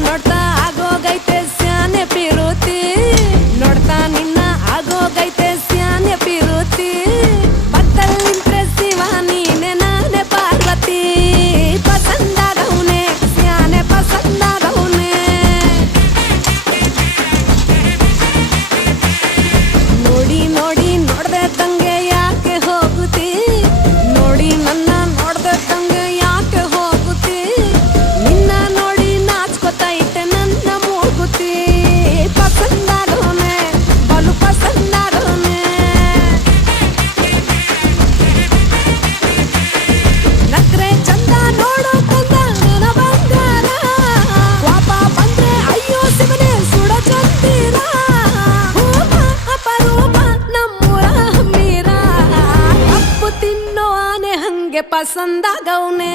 ನೋಡ್ತಾ ಆಗೋಗೈತೆ ಸ್ಯಾನೆ ಪಿರುತಿ ನೋಡ್ತಾ ನಿನ್ನ ಆಗೋಗೈತೆ ಸ್ಯಾನೆ ಪಿರುತಿ ಪಕ್ಕದಲ್ಲಿಂತ್ರೆ ಶಿವ ನೀನೆ ನಾನೇ ಪಾರ್ವತಿ ಪಸಂದಾಗವ್ನೆ ಸ್ಯಾನೆ ಪಸಂದಾಗವ್ನೆ ನೋಡಿ ನೋಡಿ ನೋಡ್ದೆ ತಂಗೆ ಯಾಕೆ ಹೋಗುತ್ತಿ ನೋಡಿ ನನ್ನ ನೋಡ್ದೆ ತಂಗೆ ಯಾಕೆ ಹೋಗುತ್ತಿ ನಿನ್ನ ನೋಡಿ ನಾಚ್ಕೊತೈತೆ ನನ್ನ ಮೂಗುತಿ ಪಸಂದಾಗವ್ನೆ ಬಲು ಪಸಂದಾಗವ್ನೆ ನಕ್ರೆ ಚಂದ ನೋಡೋ ಕಂದ ನನ್ನ ಬಂಗಾರ ಕೋಪ ಬಂದ್ರೆ ಅಯ್ಯೋ ಶಿವನೇ ಸುಡ ಚಂದಿರ ಹೂಪ ಅಪರೂಪ ನಮ್ಮೂರ ಹಮ್ಮೀರ ಕಪ್ಪು ತಿನ್ನೋ ಆನೆ ಹಂಗೆ ಪಸಂದಾಗವ್ನೆ